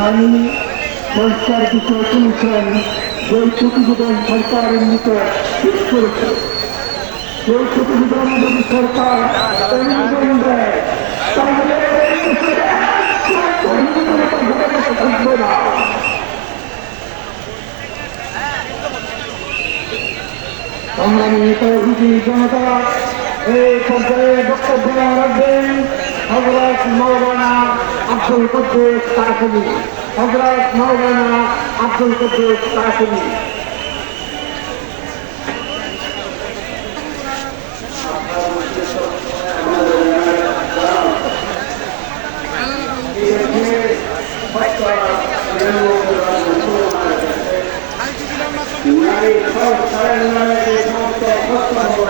নারী সংস্কার বিষয় কমিশন যেই প্রতিবেদন সরকারের নিকট পেশ করেছে সেই প্রতিবেদন যদি সরকার অনুমোদন দেয় সংগ্রামী তৌহিদি জনতা, এই পর্যায়ে বক্তব্য রাখবেন হজরত মৌলানা আব্দুল কুদ্দুস কাসমি হজরত মৌলানা আব্দুল কুদ্দুস কাসমি আকিদার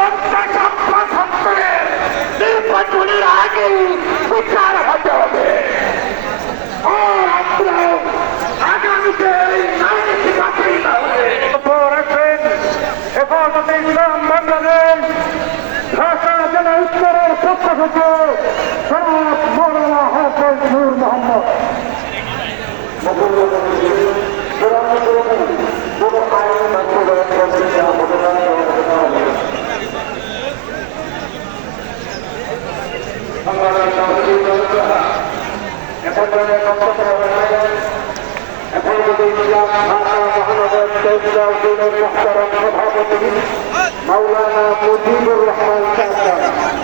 অত্যাচার সত্ত্বের নির্বাচনের আগেই বিচার হতে হবে আগামীতে রাখবেন হেফাজতে ইসলাম বাংলাদেশ ঢাকা জেলা উত্তরের পক্ষ থেকে সনাত মৌলানা হাফেজ নূর মোহাম্মদ مولانا مجيب الرحمن كاسر.